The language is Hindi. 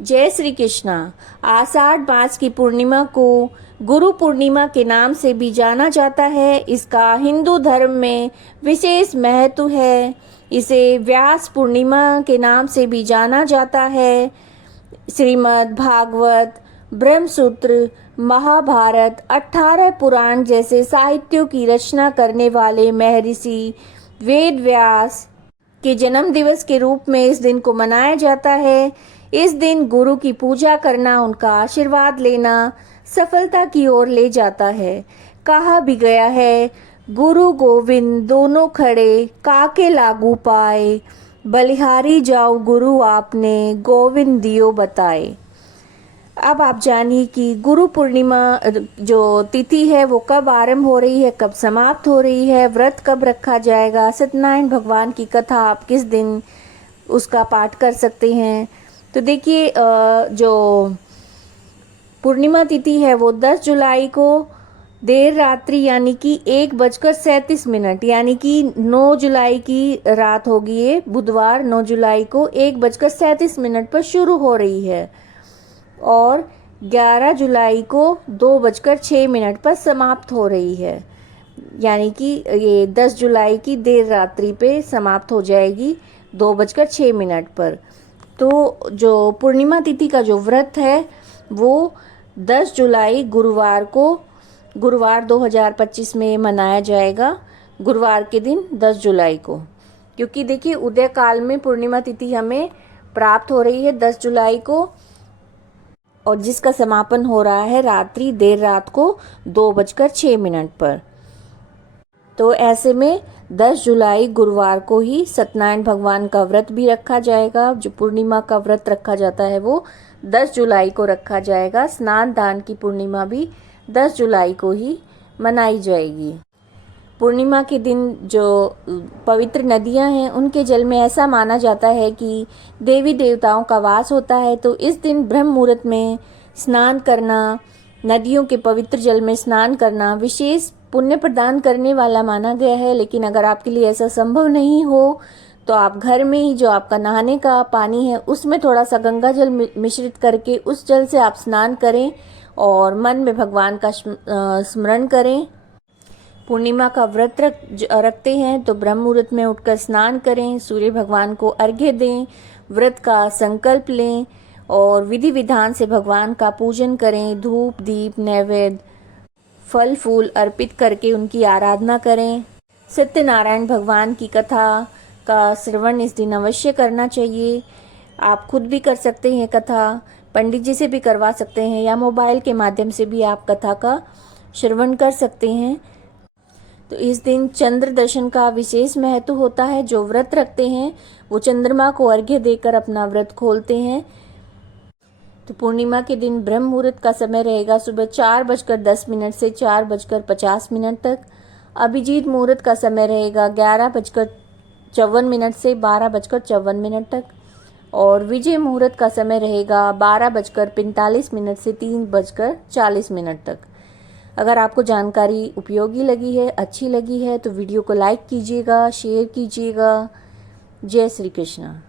जय श्री कृष्णा। आषाढ़ मास की पूर्णिमा को गुरु पूर्णिमा के नाम से भी जाना जाता है। इसका हिंदू धर्म में विशेष महत्व है। इसे व्यास पूर्णिमा के नाम से भी जाना जाता है। श्रीमद् भागवत, ब्रह्मसूत्र, महाभारत, 18 पुराण जैसे साहित्यों की रचना करने वाले महर्षि वेद व्यास के जन्म दिवस के रूप में इस दिन को मनाया जाता है। इस दिन गुरु की पूजा करना, उनका आशीर्वाद लेना सफलता की ओर ले जाता है। कहा भी गया है, गुरु गोविंद दोनों खड़े, काके लागू पाए, बलिहारी जाओ गुरु आपने, गोविंद दियो बताए। अब आप जानिए कि गुरु पूर्णिमा जो तिथि है वो कब आरंभ हो रही है, कब समाप्त हो रही है, व्रत कब रखा जाएगा, सत्यनारायण भगवान की कथा आप किस दिन उसका पाठ कर सकते हैं। तो देखिए, जो पूर्णिमा तिथि है वो 10 जुलाई को देर रात्रि यानी कि 1:37 यानी कि 9 जुलाई की रात होगी। ये बुधवार 9 जुलाई को 1:37 पर शुरू हो रही है और 11 जुलाई को 2:06 पर समाप्त हो रही है। यानी कि ये 10 जुलाई की देर रात्रि पे समाप्त हो जाएगी 2:06 पर। तो जो पूर्णिमा तिथि का जो व्रत है वो 10 जुलाई गुरुवार को, गुरुवार 2025 में मनाया जाएगा। गुरुवार के दिन 10 जुलाई को, क्योंकि देखिए उदय काल में पूर्णिमा तिथि हमें प्राप्त हो रही है 10 जुलाई को, और जिसका समापन हो रहा है रात्रि देर रात को 2:06 पर। तो ऐसे में 10 जुलाई गुरुवार को ही सत्यनारायण भगवान का व्रत भी रखा जाएगा। जो पूर्णिमा का व्रत रखा जाता है वो 10 जुलाई को रखा जाएगा। स्नान दान की पूर्णिमा भी 10 जुलाई को ही मनाई जाएगी। पूर्णिमा के दिन जो पवित्र नदियां हैं उनके जल में ऐसा माना जाता है कि देवी देवताओं का वास होता है। तो इस दिन ब्रह्म मुहूर्त में स्नान करना, नदियों के पवित्र जल में स्नान करना विशेष पुण्य प्रदान करने वाला माना गया है। लेकिन अगर आपके लिए ऐसा संभव नहीं हो तो आप घर में ही जो आपका नहाने का पानी है उसमें थोड़ा सा गंगा जल मिश्रित करके उस जल से आप स्नान करें और मन में भगवान का स्मरण करें। पूर्णिमा का व्रत रखते हैं तो ब्रह्म मुहूर्त में उठकर स्नान करें, सूर्य भगवान को अर्घ्य दें, व्रत का संकल्प लें और विधि विधान से भगवान का पूजन करें। धूप, दीप, नैवेद्य, फल फूल अर्पित करके उनकी आराधना करें। सत्यनारायण भगवान की कथा का श्रवण इस दिन अवश्य करना चाहिए। आप खुद भी कर सकते हैं कथा, पंडित जी से भी करवा सकते हैं या मोबाइल के माध्यम से भी आप कथा का श्रवण कर सकते हैं। तो इस दिन चंद्र दर्शन का विशेष महत्व होता है। जो व्रत रखते हैं वो चंद्रमा को अर्घ्य देकर अपना व्रत खोलते हैं। तो पूर्णिमा के दिन ब्रह्म मुहूर्त का समय रहेगा सुबह 4:10 से 4:50 तक। अभिजीत मुहूर्त का समय रहेगा 11:54 से 12:54 तक और विजय मुहूर्त का समय रहेगा 12:45 से 3:40 तक। अगर आपको जानकारी उपयोगी लगी है, अच्छी लगी है तो वीडियो को लाइक कीजिएगा, शेयर कीजिएगा। जय श्री कृष्णा।